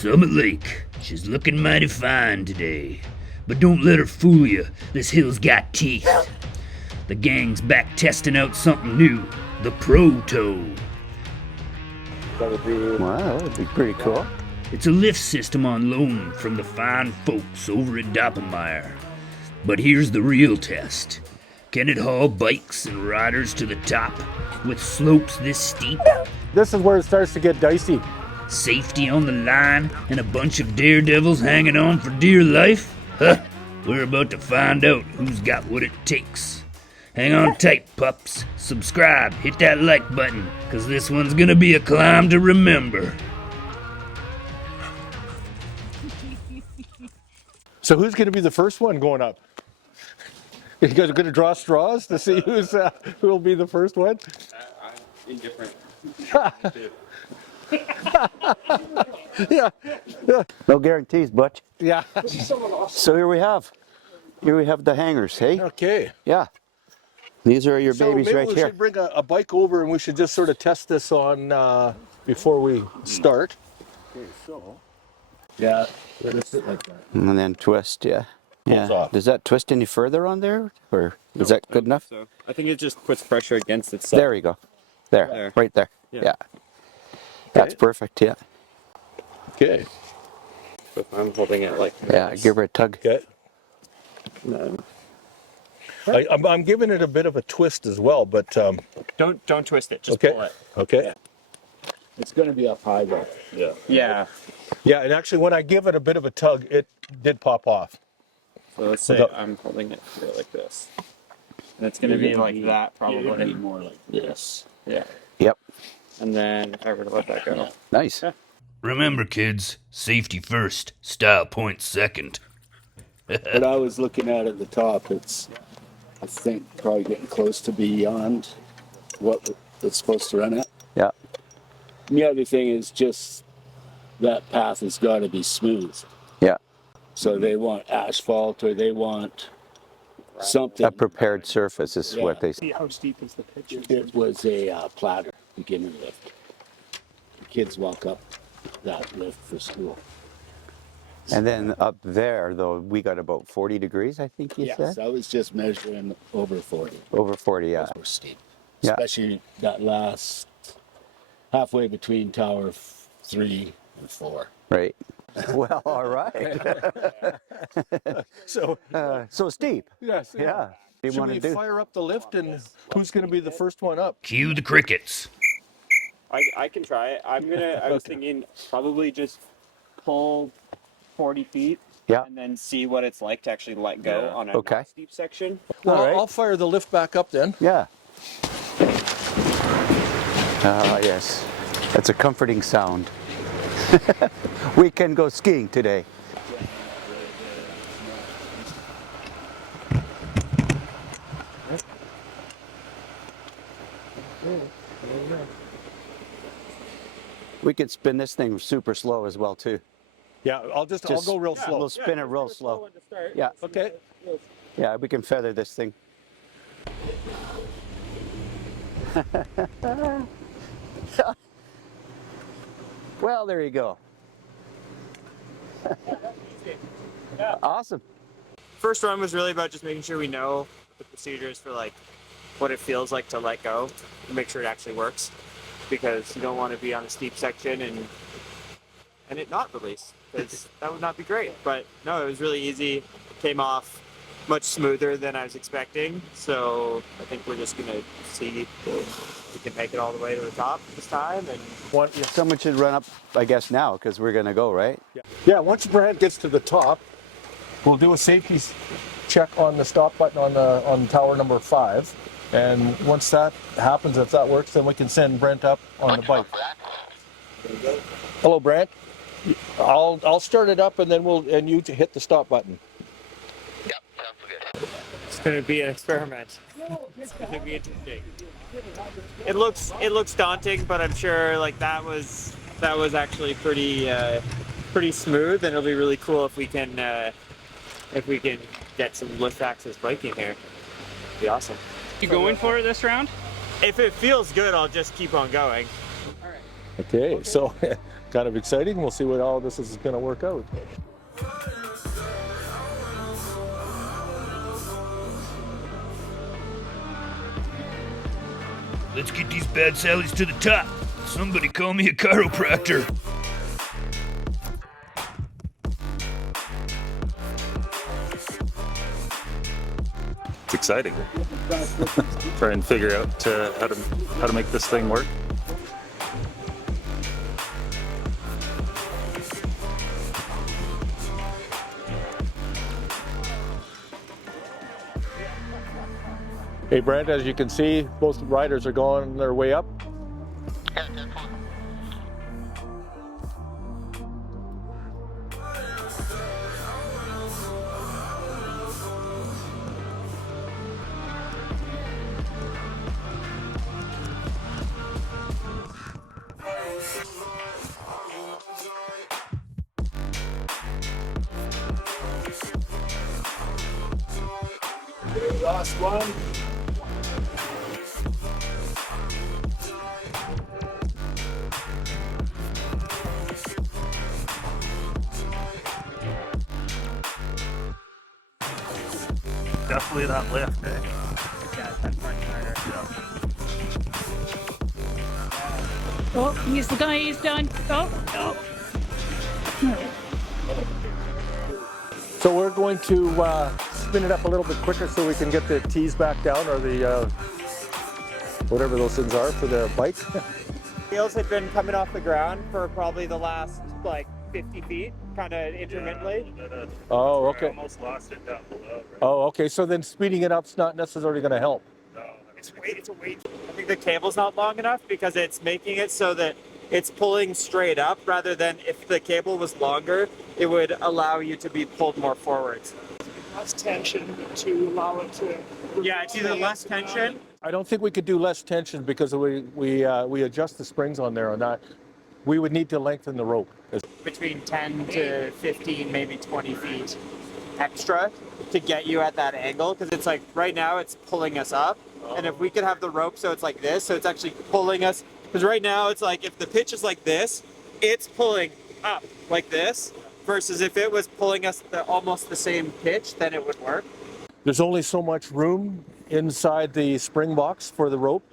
Summit Lake. She's looking mighty fine today. But don't let her fool you. This hill's got teeth. The gang's back testing out something new. The Protow. Wow, that would be pretty cool. It's a lift system on loan from the fine folks over at Doppelmayr. But here's the real test. Can it haul bikes and riders to the top with slopes this steep? This is where it starts to get dicey. Safety on the line and a bunch of daredevils hanging on for dear life? Huh, we're about to find out who's got what it takes. Hang on tight, pups. Subscribe, hit that like button, cause this one's gonna be a climb to remember. So who's going to be the first one going up? You guys are going to draw straws to see who will be the first one? I'm indifferent. Yeah. No guarantees, Butch. Yeah. So here we have the hangers, hey? Okay. Yeah. These are your So babies maybe right we here. should bring a bike over and we should just sort of test this on before we start. Okay, so. Yeah, let it sit like that. And then twist, yeah. Yeah. off. Does that twist any further on there? Or is that good enough? So I think it just puts pressure against itself. There you go. There. Right there. Yeah. That's perfect, yeah. Okay. But I'm holding it like Yeah, this. give her a tug. Okay. No. I'm giving it a bit of a twist as well, but Don't twist it. Just okay. pull it. Okay. It's going to be up high though. Yeah. Yeah. Yeah, and actually when I give it a bit of a tug, it did pop off. So let's say I'm holding it here like this, and it's going to be like that probably. More like this. Yeah. Yep. And then if I were to let that go. Nice. Remember, kids, safety first, style points second. But I was looking at the top. It's, I think, probably getting close to beyond what it's supposed to run at. Yeah. And the other thing is just that path has got to be smooth. Yeah. So they want asphalt or they want something. A prepared surface is what they say. How steep is the pitch? It was a platter beginner lift. The kids walk up that lift for school. And then up there, though, we got about 40 degrees, I think you Yes, said? I was just measuring over 40. Over 40, yeah. Those were steep. Yeah. Especially that last halfway between tower 3 and 4. Right. Well, all right. So So steep. yes. Yeah. What do you Should want we to do? fire up the lift and who's going to be the first one up? Cue the crickets. I can try it. I was thinking probably just pull 40 feet. Yeah. And then see what it's like to actually let go on a Okay. not steep section. Well, All right. I'll fire the lift back up then. Yeah. Ah, yes. That's a comforting sound. We can go skiing today. We could spin this thing super slow as well too. Yeah, I'll go real slow. We'll spin it real slow. Yeah. Okay. Yeah, we can feather this thing. Well, there you go. Awesome. First run was really about just making sure we know the procedures for like what it feels like to let go and make sure it actually works, because you don't want to be on a steep section and it not release, because that would not be great. But no, it was really easy. It came off much smoother than I was expecting, so I think we're just gonna see if we can make it all the way to the top this time. And Someone should run up, I guess, now, because we're going to go, right? Yeah, once Brant gets to the top, we'll do a safety check on the stop button on tower number 5. And once that happens, if that works, then we can send Brent up on the bike. Hello, Brent. I'll start it up and then you hit the stop button. it's gonna be an experiment. It's gonna be interesting. It looks daunting, but I'm sure like that was actually pretty smooth, and it'll be really cool if we can get some lift access biking here. It'd be awesome. You going for it this round? If it feels good, I'll just keep on going. Okay, so kind of exciting. We'll see what all this is going to work out. Let's get these bad Sallies to the top. Somebody call me a chiropractor. It's exciting. Try and figure out how to make this thing work. Hey Brent, as you can see, both riders are going their way up. Last one. Definitely that lift. Oh, he's the guy, he's done. Oh, oh. So we're going to spin it up a little bit quicker so we can get the tees back down, or the whatever those things are for the bike. Wheels had been coming off the ground for probably the last like 50 feet, kind of intermittently. Oh, okay. I almost lost it down below. Right? Oh, okay. So then speeding it up's not necessarily going to help. No, It's a weight. I think the cable's not long enough because it's making it so that it's pulling straight up rather than if the cable was longer, it would allow you to be pulled more forwards. Less tension to allow it to. Yeah, it's either less tension. I don't think we could do less tension because we adjust the springs on there on that. We would need to lengthen the rope. Between 10 to 15, maybe 20 feet extra to get you at that angle because it's like right now it's pulling us up, and if we could have the rope so it's like this, so it's actually pulling us, because right now it's like if the pitch is like this, it's pulling up like this, versus if it was pulling us almost the same pitch, then it would work. There's only so much room inside the spring box for the rope,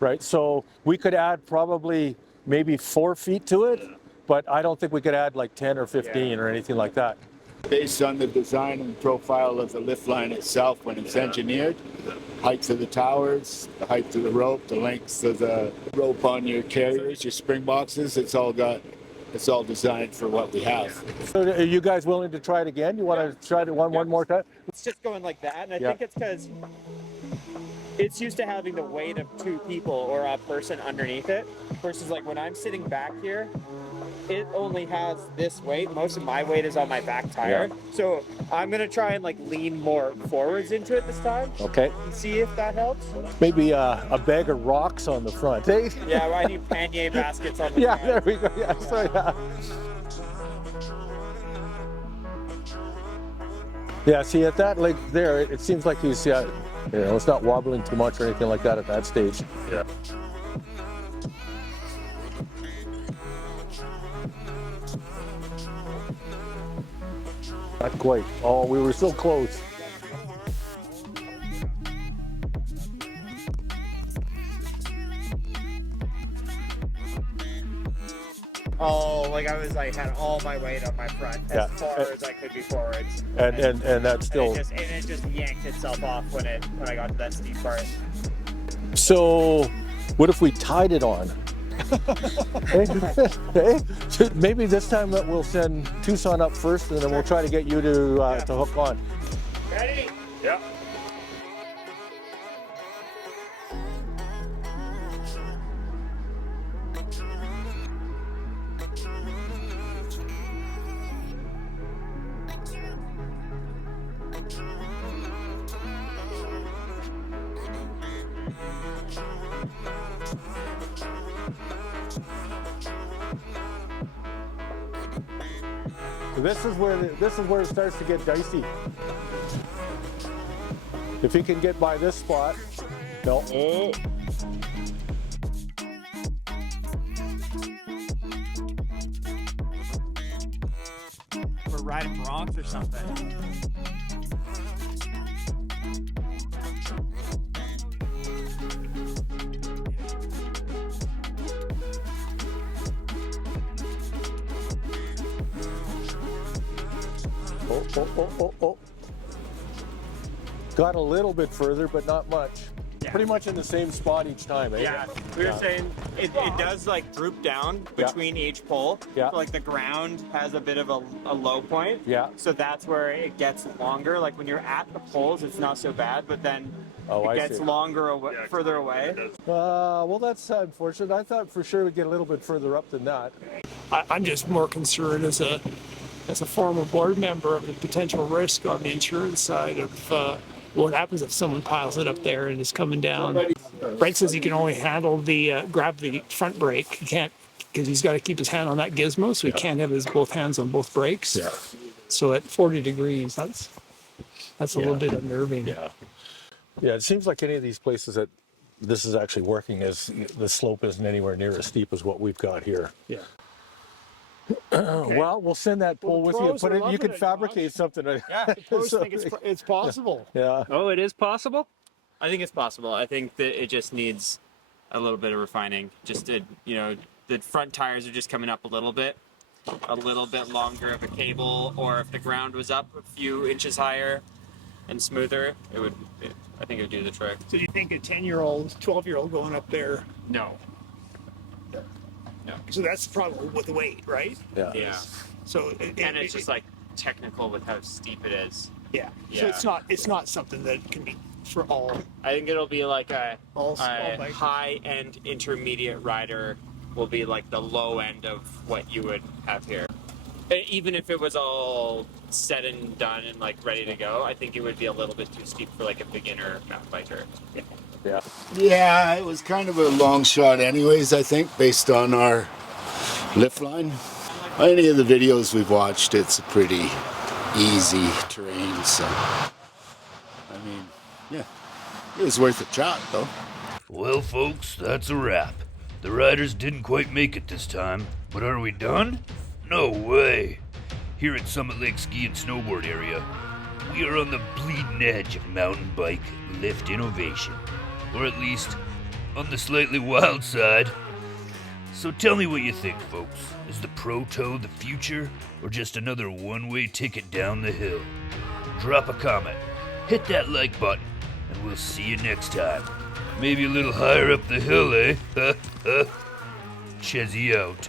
right? So we could add probably maybe 4 feet to it, but I don't think we could add like 10 or 15 or anything like that. Based on the design and profile of the lift line itself when it's engineered, heights of the towers, the height of the rope, the lengths of the rope on your carriers, your spring boxes, it's all designed for what we have. So are you guys willing to try it again? You want to try it one more time? It's just going like that, and I think it's because it's used to having the weight of 2 people or a person underneath it, versus like when I'm sitting back here, it only has this weight. Most of my weight is on my back tire. So I'm gonna try and like lean more forwards into it this time. Okay. And see if that helps. Maybe a bag of rocks on the front. Eh? Yeah, well, I need pannier baskets on the Yeah, front. there we go. Yeah, so yeah. Yeah, see at that length there, it seems like he's, it's not wobbling too much or anything like that at that stage. Yeah. Not quite. Oh, we were so close. Oh, like I was like had all my weight on my front as Yeah. far as I could be forwards. And that's still. And it just yanked itself off when I got to that steep part. So, what if we tied it on? Hey, maybe this time we'll send Tucson up first, and then we'll try to get you to hook on. Ready? Yeah. This is where it starts to get dicey. If he can get by this spot, no. ride a Bronx or something. Oh. Got a little bit further, but not much. Yeah. Pretty much in the same spot each time, eh? Yeah, we were saying it does like droop down between each pole. Yeah. So like the ground has a bit of a low point. Yeah. So that's where it gets longer. Like when you're at the poles, it's not so bad, but then it gets longer further away. Well, that's unfortunate. I thought for sure we'd get a little bit further up than that. I'm just more concerned as a former board member of the potential risk on the insurance side of what happens if someone piles it up there and is coming down. Brent says he can only handle grab the front brake. He can't, because he's got to keep his hand on that gizmo, so he can't have his both hands on both brakes. Yeah. So at 40 degrees, that's a little bit unnerving. Yeah. Yeah, it seems like any of these places that this is actually working is the slope isn't anywhere near as steep as what we've got here. Yeah. Well, we'll send that pole with you. Put it. You can fabricate something. Yeah, the pros think it's possible. Yeah. Oh, it is possible? I think it's possible. I think that it just needs a little bit of refining. Just to, the front tires are just coming up a little bit longer of a cable, or if the ground was up a few inches higher and smoother, I think it would do the trick. So do you think a 10-year-old, 12-year-old going up there? No. So that's the problem with the weight, right? Yeah. Yeah. So And it's just like technical with how steep it is. yeah. Yeah. So it's not something that can be for all. I think it'll be like a bikers. high-end intermediate rider will be like the low end of what you would have here. Even if it was all said and done and like ready to go, I think it would be a little bit too steep for like a beginner mountain biker. Yeah. Yeah, it was kind of a long shot anyways, I think, based on our lift line. Any of the videos we've watched, it's a pretty easy terrain, so I mean, yeah, it was worth a shot though. Well, folks, that's a wrap. The riders didn't quite make it this time, but are we done? No way. Here at Summit Lake Ski and Snowboard area, we are on the bleeding edge of mountain bike lift innovation. Or at least, on the slightly wild side. So tell me what you think, folks. Is the Protow the future, or just another one-way ticket down the hill? Drop a comment, hit that like button, and we'll see you next time. Maybe a little higher up the hill, eh? Chezzy out.